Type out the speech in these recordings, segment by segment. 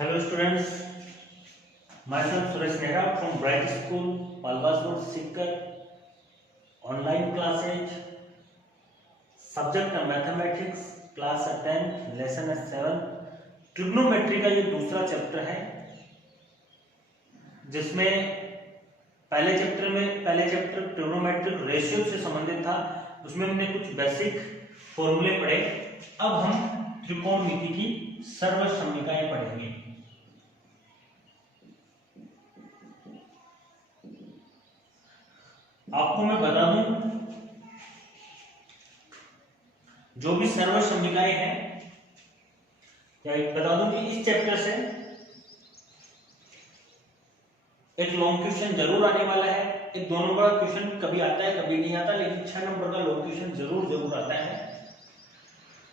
Hello students, myself Suresh Nehra from Bright School, Malwas Road, Sikar. Online classes, subject mathematics, class 10, lesson 7. Trigonometry का ये दूसरा chapter है जिसमें पहले chapter trigonometric ratio से संबंधित था। उसमें हमने कुछ बेसिक फॉर्मूले पढ़े। अब हम त्रिकोणमिति की सर्वसम्मिकाएं पढ़ेंगे। आपको मैं बता दूं, जो भी सर्वसम्मिकाएं हैं, या बता दूं कि इस चैप्टर से एक लॉन्ग क्वेश्चन जरूर आने वाला है। एक 2 नंबर का क्वेश्चन कभी आता है कभी नहीं आता, लेकिन 6 नंबर का लॉन्ग क्वेश्चन जरूर आता है।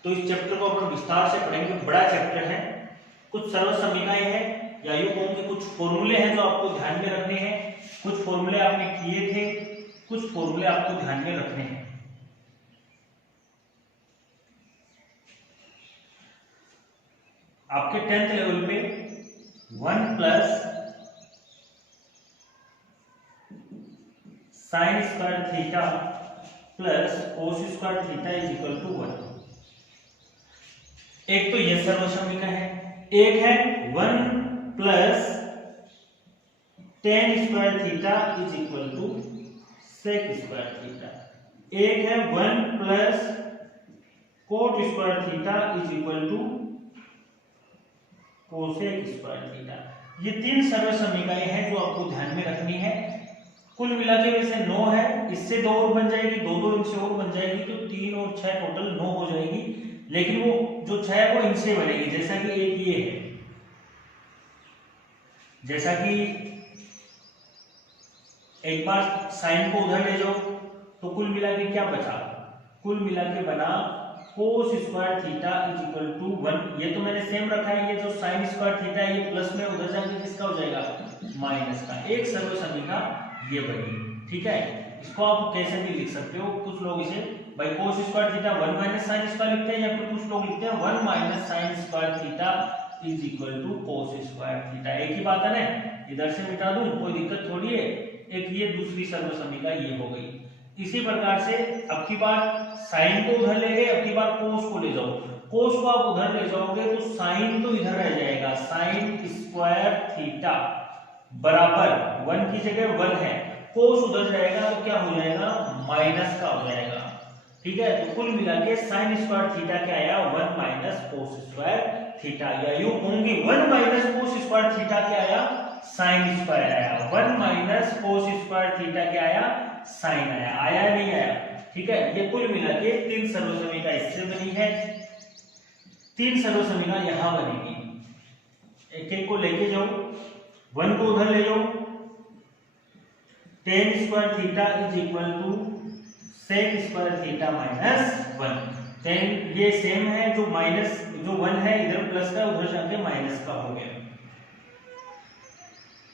तो इस चैप्टर को अपन विस्तार से पढ़ेंगे। बड़ा चैप्टर है। कुछ सर्वसम्मिकाएं हैं, या यूं कहूं कि कुछ फॉर्मूले हैं जो आपको ध्यान में रखने हैं। कुछ फॉर्मूले आपने किए थे, कुछ फॉर्मूले आपको ध्यान में रखने हैं। आपके 10th लेवल पे 1 plus sine square theta plus cos square theta is equal to 1। एक तो यह सर्वसम्मिका है। एक है 1 plus tan square theta is equal to sec square theta. एक है 1 plus cot square theta is equal to cosec square theta. ये 3 सर्वसम्मिकाएं हैं जो आपको ध्यान में रखनी है। कुल मिला के वैसे 9 है, इससे 2 और बन जाएगी, 2 इनसे और बन जाएगी, तो 3 और 6 टोटल 9 हो जाएगी। लेकिन वो जो 6 है वो इनसे बनेगी, जैसा कि एक ये है, जैसा कि एक बार साइन को उधर ले जाओ तो कुल मिला के क्या बचा, कुल मिला के बना cos square theta is equal to 1। ये तो मैंने सेम रखा है। ये जो साइन स्क्वायर थीटा है ये प्लस में उधर जाके किसका हो जाएगा, माइनस का। एक सर्वसम्मिका ये बनी। ठीक है, इसको आप कैसे भी लिख सकते हो। कुछ लोग इसे भाई cos square theta 1 minus sine square लिखते हैं, या फिर कुछ लोग लिखते हैं 1 minus sine square theta is equal to cos square theta. एक ही बात है ना, इधर से मिटा दूं कोई दिक्कत थोड़ी है। एक ये दूसरी सर्वसम्मिका ये हो गई। इसी प्रकार से अब की बार साइन को उधर ले गए, अब की बार कोस को ले जाओ। कोस को आप उधर ले जाओगे तो साइन तो इधर रह जाएगा, साइन स्क्वायर थीटा बराबर 1 की जगह 1 है, कोस उधर जाएगा तो क्या हो जाएगा, माइनस का हो जाएगा। ठीक है, तो कुल मिला के साइन स्क्वायर थीटा क्या आया, 1 माइनस कोस स्क्वायर थीटा। या यूं कहूंगी 1 माइनस कोस स्क्वायर थीटा क्या आया, साइन स्क्वायर आया। 1 माइनस कोस स्क्वायर थीटा क्या आया, साइन आया। आया नहीं आया। ठीक है, ये कुल मिला के 3 सर्वसम्मिका इससे बनी है, 3 सर्वसम्मिका यहां बनेगी। एक एक को लेके जाओ, 1 को उधर ले जाओ, tan square theta is equal to sec square theta minus 1। Tan ये सेम है, जो माइनस जो 1 है इधर प्लस का, उधर जाके माइनस का हो गया।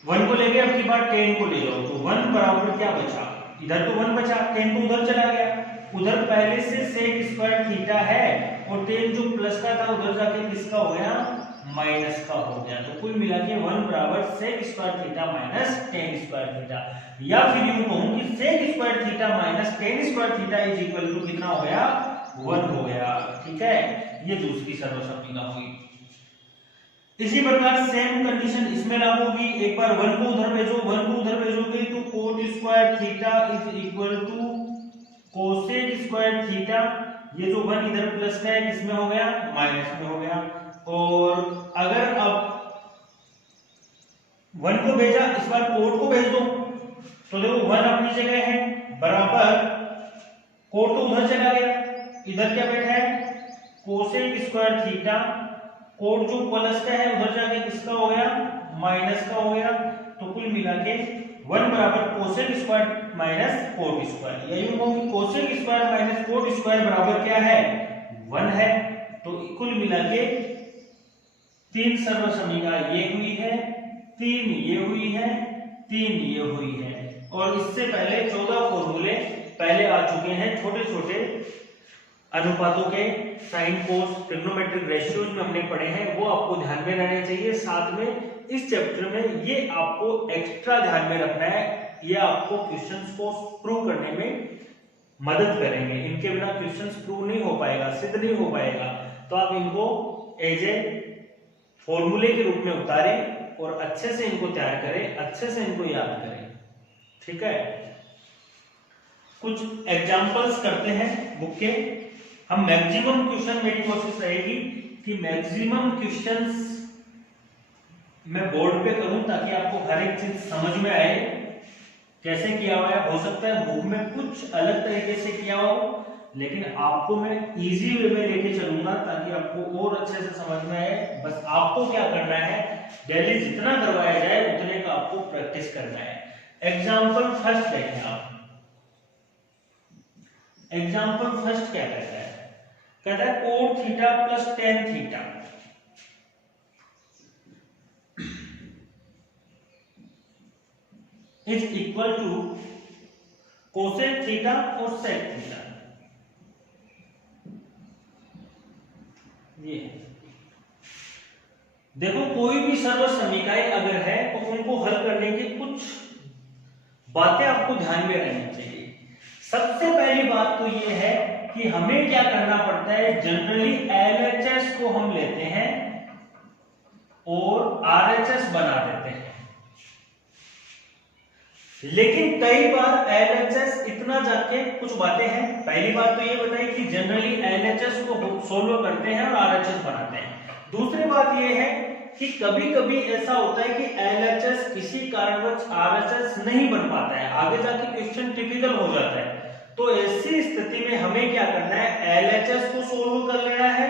1 को ले गए, अब की बार 10 को ले जाओ तो 1 बराबर क्या बचा, इधर तो 1 बचा, 10 तो उधर चला गया। उधर पहले से सेक स्क्वायर थीटा है और 10 जो प्लस का था उधर जाके किसका हो गया, माइनस का हो गया। तो कुल मिला के 1 बराबर sec square theta minus tan square theta. या फिर यूं कहूं कि sec square theta minus tan square theta is equal to कितना हो गया, 1 हो गया। ठीक है, ये दूसरी सर्वसम्मिका हुई। इसी प्रकार सेम कंडीशन इसमें लागू होगी। एक बार 1 को उधर भेजो, 1 को उधर भेजोगे तो cot square theta is equal to cosec square theta. ये जो 1 इधर प्लस का है किसमें हो गया, माइनस में हो गया। और अगर अब 1 को भेजा, इस बार कोट को भेज दो तो देखो 1 अपनी जगह है बराबर कोट तो उधर चला गया, इधर क्या बैठा है, कोसेक स्क्वायर थीटा। कोट जो प्लस का है उधर जाके किसका हो गया, माइनस का हो गया। तो कुल मिला के 1 बराबर cosec square minus cot square. या यूं कहूं कि cosec square minus cot square बराबर क्या है, 1 है। तो कुल मिला के 3 सर्वसम्मिका ये हुई है, 3 ये हुई है, 3 ये हुई है। और इससे पहले 14 फॉर्मूले पहले आ चुके हैं, छोटे छोटे अनुपातों के साइन कोस ट्रिग्नोमेट्रिक रेशियोज में हमने पढ़े हैं, वो आपको ध्यान में रहने चाहिए। साथ में इस चैप्टर में ये आपको एक्स्ट्रा ध्यान में रखना है, ये आपको क्वेश्चंस को प्रूव करने में मदद करेंगे। इनके बिना क्वेश्चंस प्रूव नहीं हो पाएगा, सिद्ध नहीं हो पाएगा। तो आप इनको एज ए फॉर्मूले के रूप में उतारें और अच्छे से इनको तैयार करें, अच्छे से इनको याद करें। ठीक है, कुछ एग्जांपल्स करते हैं बुक के। हम मैक्सिमम क्वेश्चन, मेरी कोशिश रहेगी कि मैक्सिमम क्वेश्चंस मैं बोर्ड पे करूं ताकि आपको हर एक चीज समझ में आए कैसे किया हुआ है। हो सकता है बुक में कुछ अलग तरीके से किया हो, लेकिन आपको मैं इजी वे में लेके चलूंगा ताकि आपको और अच्छे से समझ में आए। बस आपको क्या करना है, डेली जितना करवाया जाए उतने का आपको प्रैक्टिस करना है। एग्जाम्पल फर्स्ट देखें आप। एग्जाम्पल फर्स्ट क्या कहता है? कहता है cot theta plus tan theta is equal to cosec theta और सेक थीटा। ये देखो, कोई भी सर्व समीकरण अगर है तो उनको हल करने की कुछ बातें आपको ध्यान में रहनी चाहिए। सबसे पहली बात तो ये है कि हमें क्या करना पड़ता है, जनरली एलएचएस को हम लेते हैं और आरएचएस बना देते हैं। लेकिन कई बार एलएचएस इतना जाके कुछ बातें हैं। पहली बात तो ये बताई कि जनरली एलएचएस को सोल्व करते हैं और आरएचएस बनाते हैं। दूसरी बात ये है कि कभी कभी ऐसा होता है कि एलएचएस किसी कारणवश आरएचएस नहीं बन पाता है, आगे जाके क्वेश्चन टिपिकल हो जाता है। तो ऐसी स्थिति में हमें क्या करना है, एलएचएस को सोल्व कर लेना है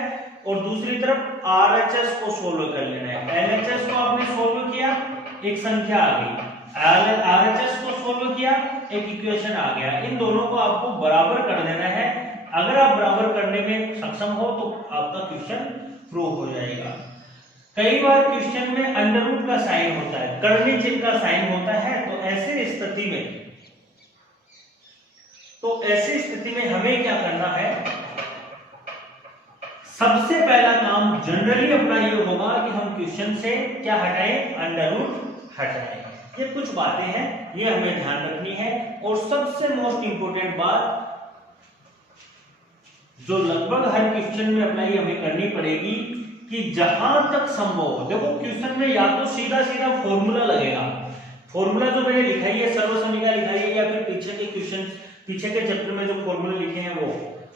और दूसरी तरफ आरएचएस को सोल्व कर लेना है। एलएचएस को आपने सोल्व किया, एक संख्या आ गई, आरएचएस को सोल्व किया, एक इक्वेशन आ गया। इन दोनों को आपको बराबर कर देना है। अगर आप बराबर करने में सक्षम हो तो आपका क्वेश्चन प्रूव हो जाएगा। कई बार क्वेश्चन में अंडर रूट का साइन होता है, कर्ली चिन्ह का साइन होता है, तो ऐसी स्थिति में हमें क्या करना है, सबसे पहला काम जनरली अपना ये होगा कि हम क्वेश्चन से क्या हटाएं, अंडर रूट हटाएं। ये कुछ बातें हैं, ये हमें ध्यान रखनी है। और सबसे मोस्ट इंपोर्टेंट बात जो लगभग हर क्वेश्चन में अप्लाई हमें करनी पड़ेगी कि जहां तक संभव हो, देखो क्वेश्चन में या तो सीधा सीधा फॉर्मूला लगेगा, फॉर्मूला जो मैंने लिखा है सर्व समीकरण लिखा है, या फिर पीछे के क्वेश्चन, पीछे के चैप्टर में जो फॉर्मूला लिखे हैं वो,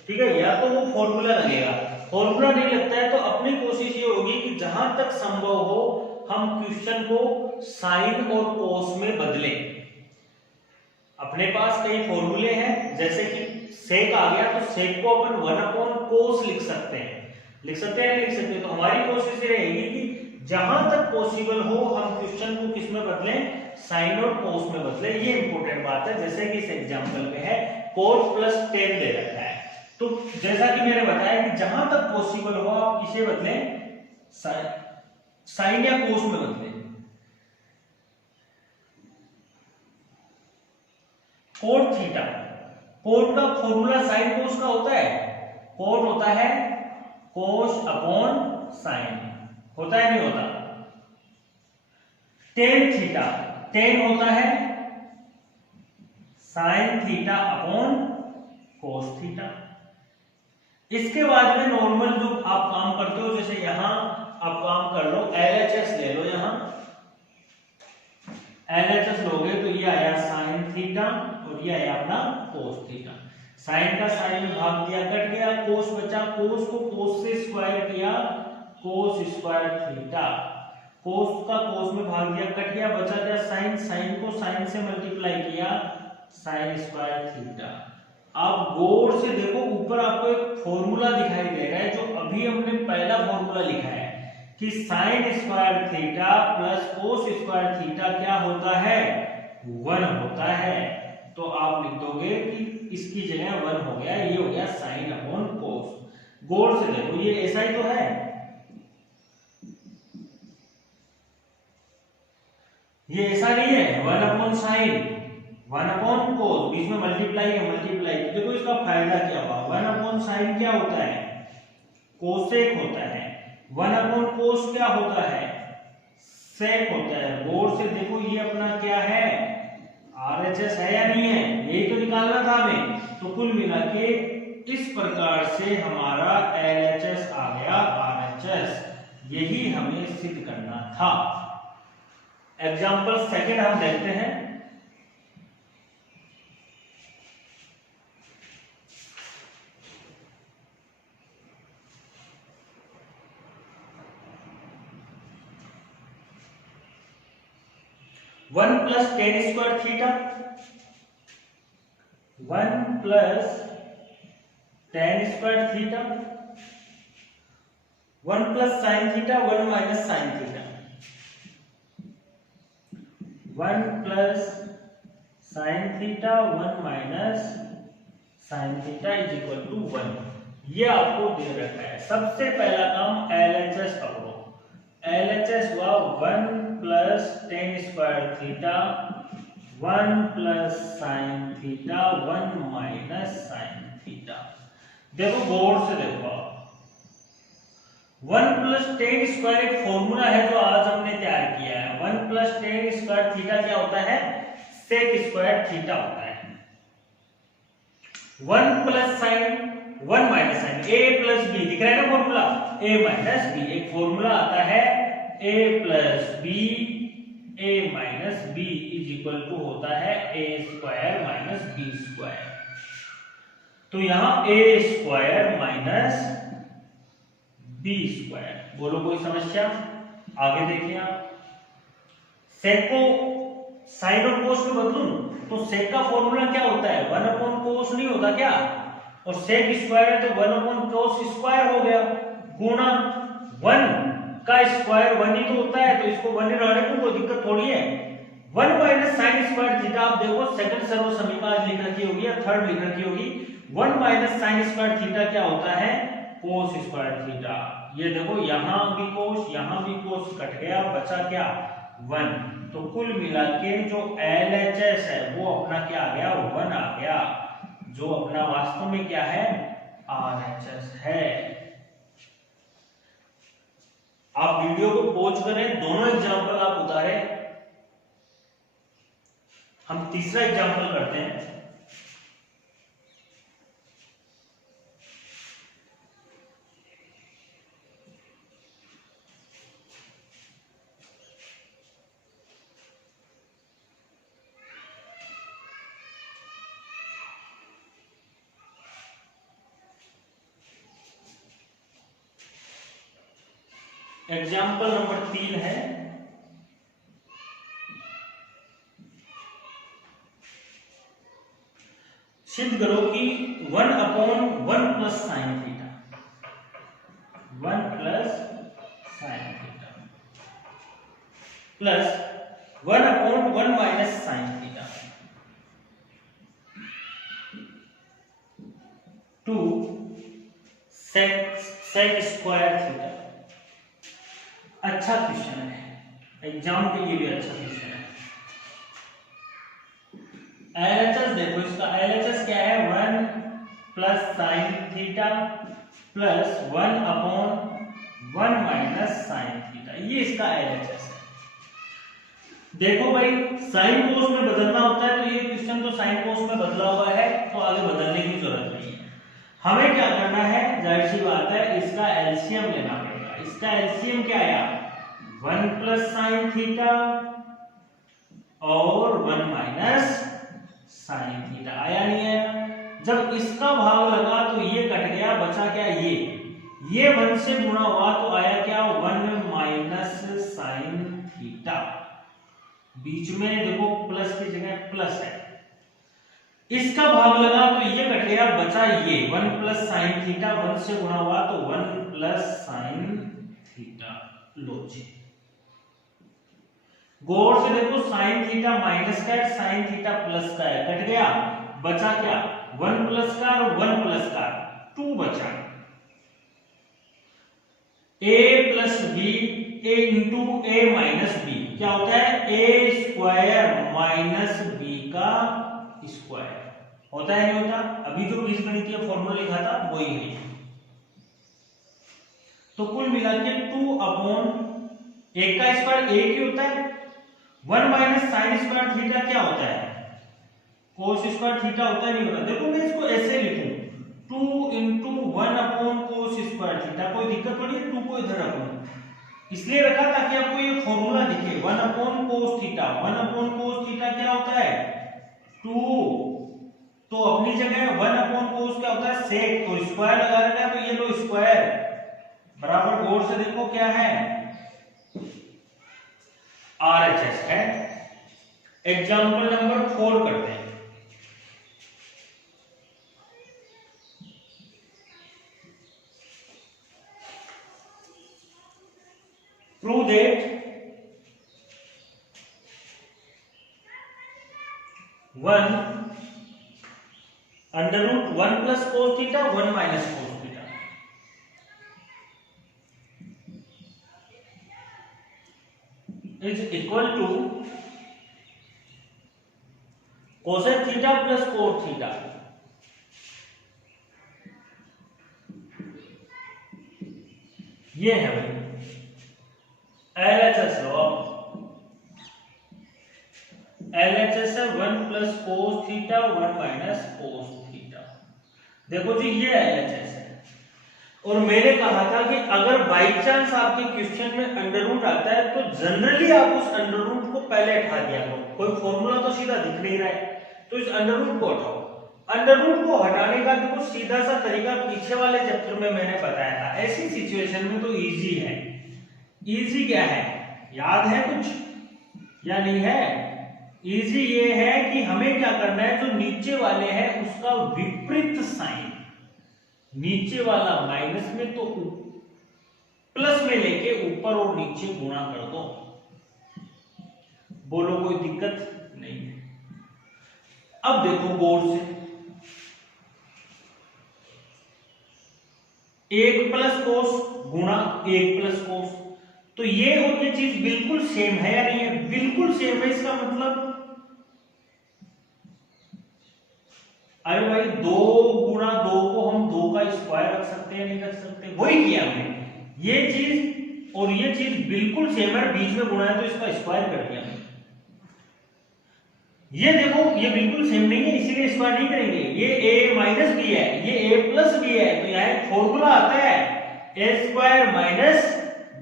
ठीक है, या तो वो फॉर्मूला लगेगा। फॉर्मूला नहीं लगता है तो अपनी कोशिश ये होगी कि जहां तक संभव हो हम क्वेश्चन को साइन और कोस में बदलें। अपने पास कई फॉर्मूले हैं, जैसे कि सेक आ गया तो सेक को अपन 1/cos लिख सकते हैं, लिख सकते हैं, लिख सकते हैं। तो हमारी कोशिश ये रहेगी कि जहां तक पॉसिबल हो हम क्वेश्चन को किस में बदलें, साइन और कोस में बदलें। ये इंपॉर्टेंट बात है। जैसे कि इस एग्जांपल में है cos प्लस 10 दे रखा है, तो जैसा कि मैंने बताया कि जहां तक पॉसिबल हो आप किसे बदलें, साइन या कोस में बदलें। कोट थीटा, कोट का फॉर्मूला साइन कोस का होता है, कोट होता है कोस अपॉन साइन, होता है नहीं होता। टेन थीटा, टेन होता है sign theta upon cos theta. इसके बाद में नॉर्मल जो आप काम करते हो, जैसे यहां आप काम कर लो, एलएचएस ले लो, यहां एलएचएस लोगे तो ये आया साइन थीटा और ये आया अपना कोस थीटा। साइन का साइन में भाग दिया, कट गया, कोस बचा, कोस को कोस से स्क्वायर किया, कोस स्क्वायर थीटा, कोस का कोस में भाग दिया, कट गया, बचा क्या साइन, साइन को साइन से मल्टीप्लाई किया, साइन स्क्वायर थीटा। आप गौर से देखो, ऊपर आपको एक फॉर्मूला दिखाई दे रहा है, जो अभी हमने पहला फॉर्मूला लिखा है कि sign square theta plus cos square theta क्या होता है, 1 होता है। तो आप लिख दोगे कि इसकी जगह 1 हो गया, ये हो गया साइन अपॉन कोस। गौर से देखो, ये ऐसा ही तो है, ये ऐसा नहीं है 1 अपॉन साइन, 1 अपॉन कोस, बीच में मल्टीप्लाई है, मल्टीप्लाई। तो देखो इसका फायदा क्या हुआ, 1 अपॉन साइन क्या होता है, कोसेक होता है। 1 अपॉन कोस क्या होता है, सेक होता है। गौर से देखो ये अपना क्या है, आरएचएस है या नहीं है, यही तो निकालना था हमें। तो कुल मिला के इस प्रकार से हमारा एलएचएस आ गया आरएचएस, यही हमें सिद्ध करना था। एग्जांपल सेकंड हम देखते हैं। One plus tan square theta, 1 plus tan square theta, 1 plus sine theta, 1 minus sine theta, 1 plus sine theta, 1 minus sine theta is equal to 1। ये आपको दे रखा है। सबसे पहला काम एलएचएस पकड़ो। एलएचएस हुआ 1 plus tan square theta, 1 plus sine theta, 1 minus sine theta. देखो गौर से देखो, 1 प्लस टेन स्क्वायर एक फॉर्मूला है जो आज हमने तैयार किया है। 1 प्लस टेन स्क्वायर थीटा क्या होता है, सेक स्क्वायर थीटा होता है। 1 plus sine, 1 minus sine, a plus b, दिख रहा है ना फॉर्मूला, ए माइनस बी। एक फॉर्मूला आता है a plus b, a minus b is equal to होता है ए स्क्वायर माइनस बी स्क्वायर। तो यहां a square minus B square. बोलो कोई समस्या, आगे देखिए आप। सेक को साइन और कोस में बदलूं तो सेक का फॉर्मूला क्या होता है, 1 अपॉन कोस नहीं होता क्या, और सेक स्क्वायर है तो 1 अपॉन कोस स्क्वायर हो गया, गुणा 1 का स्क्वायर 1 ही तो होता है, तो इसको 1 ही रहने को कोई दिक्कत थोड़ी है। 1 माइनस साइन स्क्वायर थीटा, आप देखो सेकंड सर्व समीकरण आज लिख रखी होगी या थर्ड लिख रखी होगी। 1 माइनस साइन स्क्वायर थीटा क्या होता है, कोस स्क्वायर थीटा। ये देखो यहां भी कोस, यहां भी कोस, कट गया, बचा क्या 1। तो कुल मिला के जो एलएचएस है वो अपना क्या आ गया, 1 आ गया, जो अपना वास्तव में क्या है, आरएचएस है। आप वीडियो को पॉज करें, दोनों एग्जांपल आप उतारे। हम तीसरा एग्जांपल करते हैं। एग्जाम्पल नंबर 3 है, सिद्ध करो कि 1 upon 1 plus sine theta, 1 plus sine theta plus 1 upon 1 minus sine theta 2 sec square theta. अच्छा क्वेश्चन है, एग्जाम के लिए भी अच्छा क्वेश्चन है। एलएचएस देखो, इसका एलएचएस क्या है, 1 plus sine theta plus 1 upon 1 minus sine theta, ये इसका एलएचएस है। देखो भाई साइन कोस में बदलना होता है, तो ये क्वेश्चन तो साइन कोस में बदला हुआ है, तो आगे बदलने की जरूरत नहीं है। हमें क्या करना है, जाहिर सी बात है इसका एलसीएम लेना पड़ेगा। इसका एलसीएम क्या आया, 1 प्लस साइन थीटा और 1 माइनस साइन थीटा, आया नहीं आया। जब इसका भाग लगा तो ये कट गया, बचा क्या, ये 1 से गुणा हुआ तो आया क्या, 1 माइनस साइन थीटा। बीच में देखो प्लस की जगह प्लस है, इसका भाग लगा तो ये कट गया, बचा ये 1 प्लस साइन थीटा, 1 से गुणा हुआ तो 1 प्लस साइन थीटा। लो जी, गौर से देखो, साइन थीटा माइनस का है, साइन थीटा प्लस का है, कट गया, बचा क्या, 1 प्लस का और 1 प्लस का 2 बचा। a plus B, a into A minus B क्या होता है, ए स्क्वायर माइनस बी का स्क्वायर होता है नहीं होता? अभी जो बीजगणितीय फॉर्मूला लिखा था वही है। तो कुल मिला के 2 अपॉन 1 का स्क्वायर 1 ही होता है। 1 माइनस साइन स्क्वायर थीटा क्या होता है? कोस स्क्वायर थीटा होता है नहीं होता? देखो मैं इसको ऐसे लिखूं 2 इंटू 1 अपॉन कोस स्क्वायर थीटा, कोई दिक्कत थोड़ी है 2 को इधर रखूं, इसलिए रखा ताकि आपको ये फॉर्मूला दिखे 1 अपॉन कोस थीटा। 1 अपॉन कोस थीटा क्या होता है? 2। तो अपनी जगह 1 अपॉन कोस क्या होता है? सेक। तो स्क्वायर लगा रखा है, तो ये लो स्क्वायर बराबर, गौर से देखो क्या है? RHS है। एग्जाम्पल नंबर 4 करते हैं। Prove that 1 under root 1 plus cos theta 1 minus cos theta is equal to cosec theta plus cot theta। ये है भाई LHS लॉ। LHS है 1 plus cos theta 1 minus cos theta. देखो जी ये LHS है। और मैंने कहा था कि अगर बाई चांस आपके क्वेश्चन में अंडर रूट आता है तो जनरली आप उस अंडर रूट को पहले हटा दिया करो। कोई फॉर्मूला तो सीधा दिख नहीं रहा है तो इस अंडर रूट को हटाओ। अंडर रूट को हटाने का देखो सीधा सा तरीका पीछे वाले चैप्टर में मैंने बताया था। ऐसी सिचुएशन में तो इजी है। इजी क्या है? याद है कुछ या नहीं है? इजी ये है कि हमें क्या करना है, जो नीचे वाले हैं उसका विपरीत साइन, नीचे वाला माइनस में तो प्लस में लेके ऊपर और नीचे गुणा कर दो। बोलो कोई दिक्कत नहीं है। अब देखो गौर से 1 प्लस कोस गुणा 1 प्लस कोस, तो ये और ये चीज बिल्कुल सेम है या नहीं है? बिल्कुल सेम है। इसका मतलब अरे भाई 2 गुणा 2 को हम 2 का स्क्वायर रख सकते हैं नहीं रख सकते? वही किया हमने। ये चीज और ये चीज बिल्कुल सेम है, बीच में गुणा है तो इसका स्क्वायर कर दिया। ये देखो ये बिल्कुल सेम नहीं है इसीलिए स्क्वायर नहीं करेंगे। ये a माइनस बी है, ये a प्लस बी है, तो यहाँ एक फॉर्मूला आता है a square minus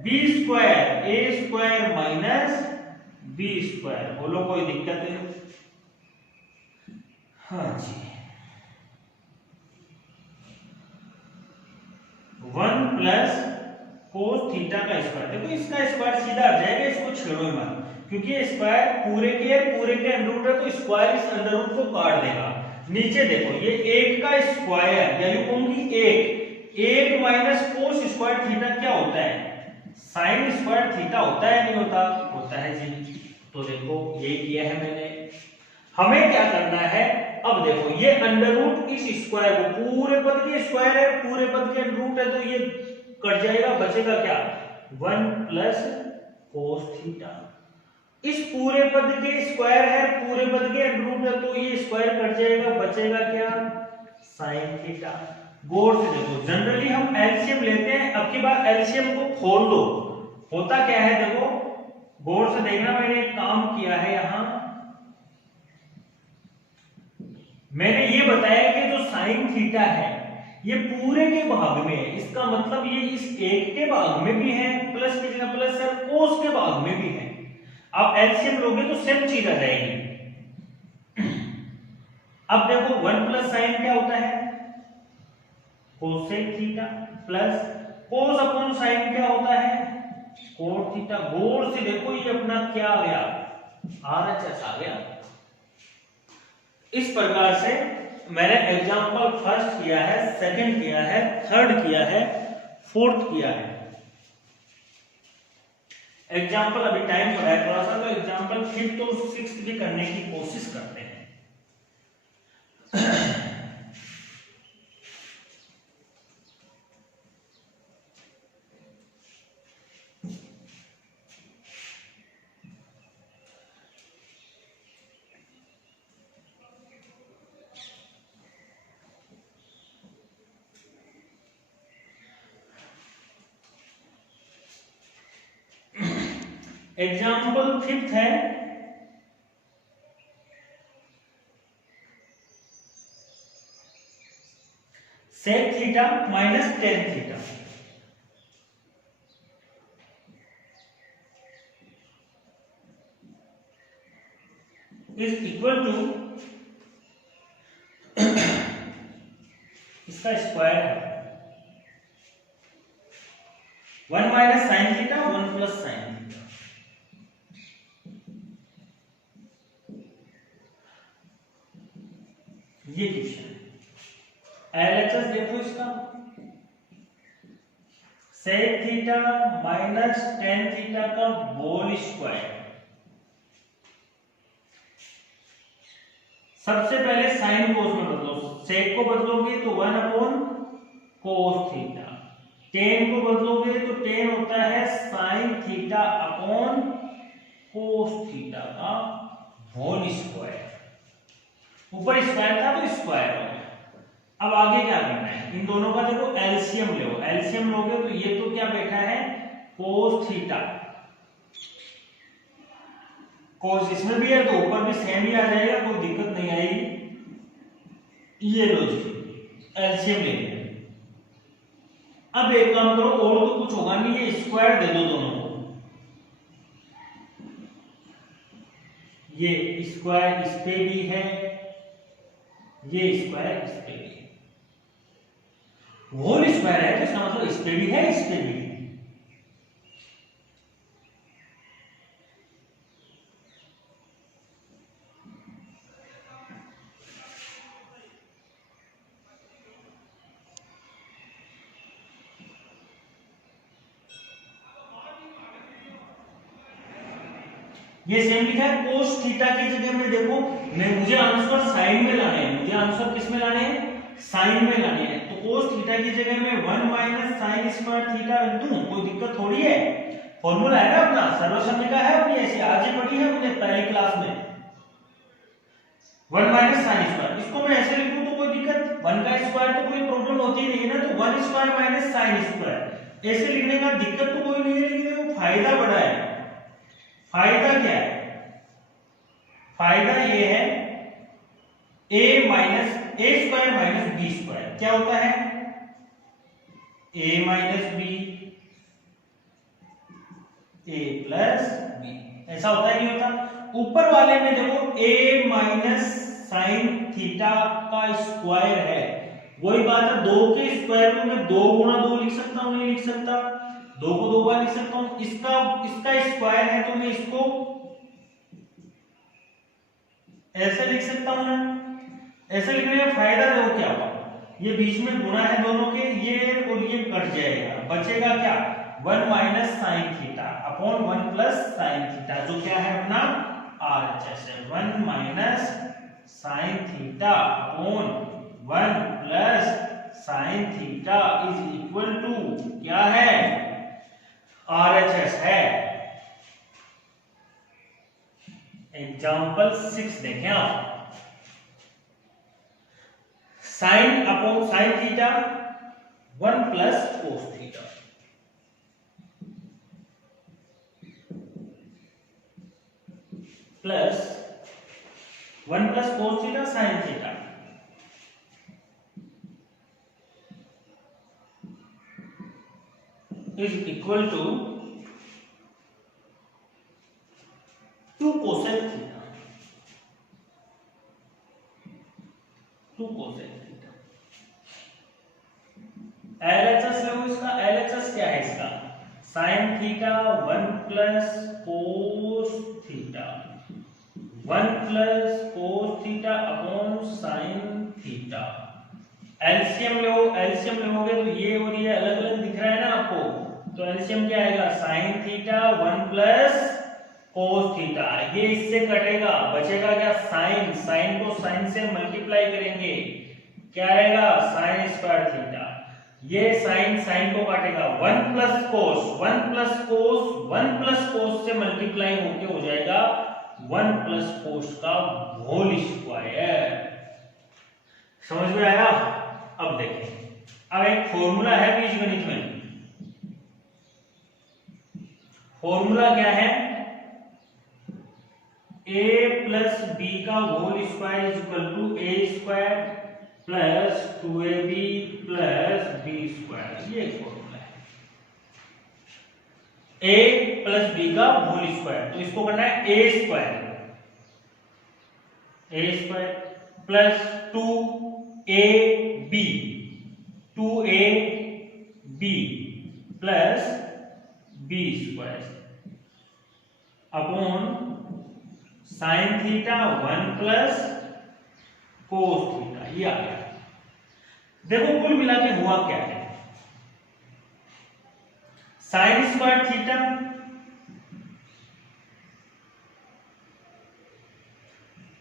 B square, a square minus B square. बोलो कोई दिक्कत है? हाँ जी। 1 प्लस कोस थीटा का स्क्वायर, देखो इसका स्क्वायर सीधा आ जाएगा, इसको छेड़ो मत, क्योंकि ये स्क्वायर पूरे के अंडर रूट है तो स्क्वायर इस अंडर रूट को काट देगा। नीचे देखो ये 1 का स्क्वायर या यूं कहूंगी 1 माइनस कोस स्क्वायर थीटा क्या होता है? साइन स्क्वायर थीटा होता है नहीं होता? होता है जी। तो देखो ये किया है मैंने। हमें क्या करना है? अब देखो ये अंडर रूट इस स्क्वायर को, पूरे पद के स्क्वायर है, पूरे पद के अंडर रूट है तो ये कट जाएगा, बचेगा क्या? 1 प्लस कोस थीटा। इस पूरे पद के स्क्वायर है, पूरे पद के अंडर रूट है तो ये स्क्वायर कट जाएगा, बचेगा क्या? Sine theta. गौर से देखो जनरली हम एलसीएम लेते हैं, अब की बार एलसीएम को खोल दो। होता क्या है देखो, गौर से देखना, मैंने एक काम किया है यहां। मैंने ये बताया कि जो साइन थीटा है ये पूरे के भाग में है, इसका मतलब ये इस एक के भाग में भी है, प्लस की जगह प्लस है, कोस के भाग में भी है। आप एलसीएम लोगे तो सेम चीज आ जाएगी। अब देखो 1 प्लस साइन क्या होता है? कोसेक थीटा, प्लस कोस अपॉन साइन क्या होता है? Cot theta. गौर से देखो ये अपना क्या आ गया? आरएचएस आ गया। इस प्रकार से मैंने एग्जांपल फर्स्ट किया है, सेकंड किया है, थर्ड किया है, फोर्थ किया है। एग्जाम्पल अभी टाइम पड़ा है थोड़ा सा, तो एग्जाम्पल फिफ्थ और सिक्स्थ भी करने की कोशिश करते हैं। एग्जाम्पल फिफ्थ है sec theta minus tan theta. Is equal to, इसका स्क्वायर है 1 minus sine theta 1 plus sine theta. ये क्वेश्चन है। एलएचएस देखो इसका, sec theta minus tan theta का होल स्क्वायर। सबसे पहले साइन कोस में बदलो, सेक को बदलोगे तो 1 अपॉन कोस थीटा, टेन को बदलोगे तो टेन होता है साइन थीटा अपॉन कोस थीटा का होल स्क्वायर। ऊपर स्क्वायर था तो स्क्वायर हो गया। अब आगे क्या करना है, इन दोनों का देखो एलसीएम लो, एलसीएम लोगे तो ये तो क्या बैठा है कोस थीटा, कोस इसमें भी है तो ऊपर भी सेम ही आ जाएगा, कोई दिक्कत नहीं आएगी। ये लो जी एलसीएम ले लिया। अब एक काम करो, और तो कुछ होगा नहीं, ये स्क्वायर दे दो दोनों को, ये स्क्वायर इस पे भी है, ये स्क्वायर इस पे भी है, होल स्क्वायर है तो इसका मतलब इस पे भी है इस पे भी है। ये सेम लिखा है कोस थीटा की जगह में देखो, मुझे आंसर साइन में लाने हैं, मुझे आंसर किस में लाने हैं साइन में लाने हैं। तो कोस थीटा की जगह में 1 माइनस साइन स्क्वायर थीटा रख दूं, कोई दिक्कत थोड़ी है। फॉर्मूला है ना अपना, सर्वसम्य का है अपनी, ऐसी आज ही पढ़ी है मुझे पहली क्लास में। 1 माइनस साइन स्क्वायर, इसको मैं ऐसे लिखूं तो कोई दिक्कत, 1 का स्क्वायर तो कोई प्रॉब्लम होती नहीं है ना, तो 1 स्क्वायर माइनस साइन स्क्वायर ऐसे लिखने का दिक्कत तो कोई नहीं है, लेकिन वो फायदा बड़ा है। फायदा क्या है, फायदा ये है a minus A square minus B square क्या होता है a minus B a plus B, ऐसा होता है नहीं होता। ऊपर वाले में देखो a माइनस साइन थीटा का स्क्वायर है, वही बात है, 2 के स्क्वायर को मैं 2 गुणा 2 लिख सकता हूं, नहीं लिख सकता, 2 को 2 बार लिख सकता हूं। इसका स्क्वायर है तो मैं इसको ऐसे लिख सकता हूं ना, ऐसे लिखने का फायदा देखो क्या हुआ, ये बीच में गुणा है दोनों के, ये और ये कट जाएगा, बचेगा क्या 1 minus sine theta upon 1 plus sine theta, जो क्या है अपना आरएचएस है। 1 minus sine theta upon 1 plus sine theta is equal to क्या है आरएचएस है। एग्जाम्पल 6 देखें आप, sine upon sine theta 1 plus cos theta, plus 1 plus cos theta sine theta is equal to 2 cosec theta, 2 cosec theta. LHS लो इसका, LHS क्या है इसका sign theta 1 plus cos theta, 1 plus cos theta upon sine theta. LCM लो, LCM लोगे तो ये और ये अलग अलग दिख रहा है ना आपको, तो एलसीएम क्या आएगा sign theta 1 plus cos theta, ये इससे कटेगा, बचेगा क्या साइन, साइन को साइन से मल्टीप्लाई करेंगे क्या रहेगा साइन स्क्वायर थीटा, ये साइन साइन को काटेगा 1 प्लस कोस, 1 प्लस कोस 1 प्लस कोस से मल्टीप्लाई होके हो जाएगा 1 प्लस कोस का होल स्क्वायर। समझ में आया। अब देखें, अब एक फॉर्मूला है बीजगणित में, फॉर्मूला क्या है a प्लस बी का whole square is equal to a square plus 2ab plus b square. ये एक फॉर्मूला है, a प्लस b का होल स्क्वायर, तो इसको करना है a square plus 2ab plus b square upon sine theta 1 plus cos theta. ये आ गया। देखो कुल मिला के हुआ क्या है, साइन स्क्वायर थीटा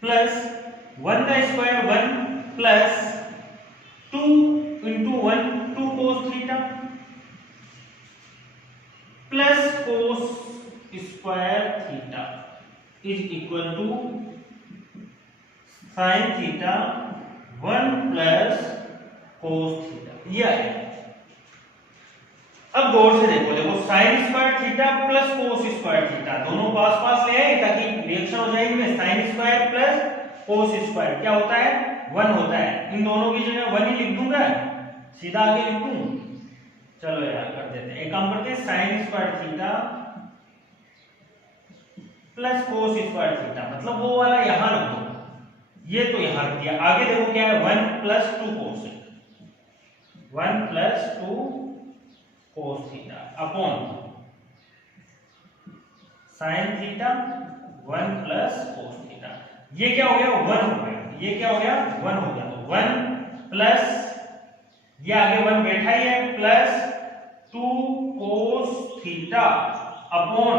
प्लस 1 का square 1 plus 2 into 1 2 cos theta plus cos square theta is equal to sine theta 1 plus cos theta. ये आया। अब गौर से देखो sine square theta plus cos square theta दोनों पास पास ले आए ताकि रिएक्शन हो जाएगी में sine square plus cos square क्या होता है 1 होता है। इन दोनों की जगह 1 ही लिख दूंगा, सीधा आगे लिख दूं। चलो यार कर देते हैं, एक काम करते हैं sign square theta plus cos square theta, मतलब वो वाला यहां रख दो, ये तो यहां रख दिया। आगे देखो क्या है 1 प्लस 2 कोस 1 plus 2 cos theta upon sine theta 1 plus cos theta. ये क्या हो गया 1 हो गया, ये क्या हो गया 1 हो गया, तो 1 प्लस ये आगे 1 बैठा ही है plus 2 cos theta upon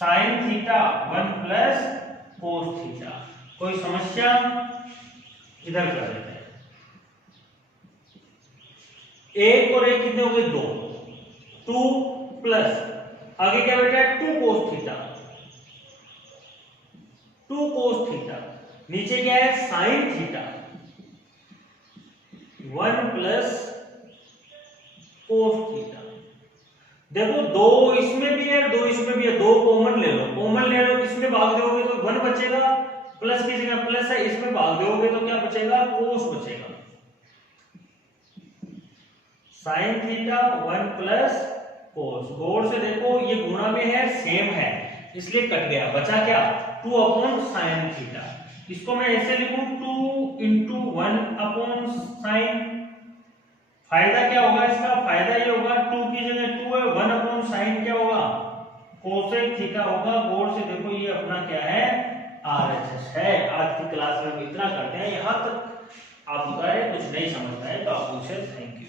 sine theta 1 plus cos theta. कोई समस्या? इधर कर देते हैं। एक और एक कितने हो गए 2, 2 प्लस आगे क्या बैठा है 2 कोस थीटा, 2 कोस थीटा, नीचे क्या है sign theta 1 plus cos theta. देखो 2 इसमें भी है 2 इसमें भी है, 2 कॉमन ले लो, कॉमन ले लो, इसमें भाग दोगे तो 1 बचेगा, प्लस की जगह प्लस है, इसमें भाग दोगे तो क्या बचेगा कोस बचेगा। साइन थीटा 1 प्लस कोस, गौर से देखो ये गुणा में है सेम है इसलिए कट गया, बचा क्या 2 अपॉन साइन थीटा। इसको मैं ऐसे लिखूं 2 इंटू 1 अपॉन साइन। फायदा क्या होगा इसका, फायदा ये होगा 2 की जगह 2 है, 1 अपॉन साइन क्या होगा कोसेक थीटा होगा। गौर से देखो ये अपना क्या है RHS है। आज की क्लास में इतना करते हैं, यहां तक आप कुछ नहीं समझता है तो आप पूछे। Thank you.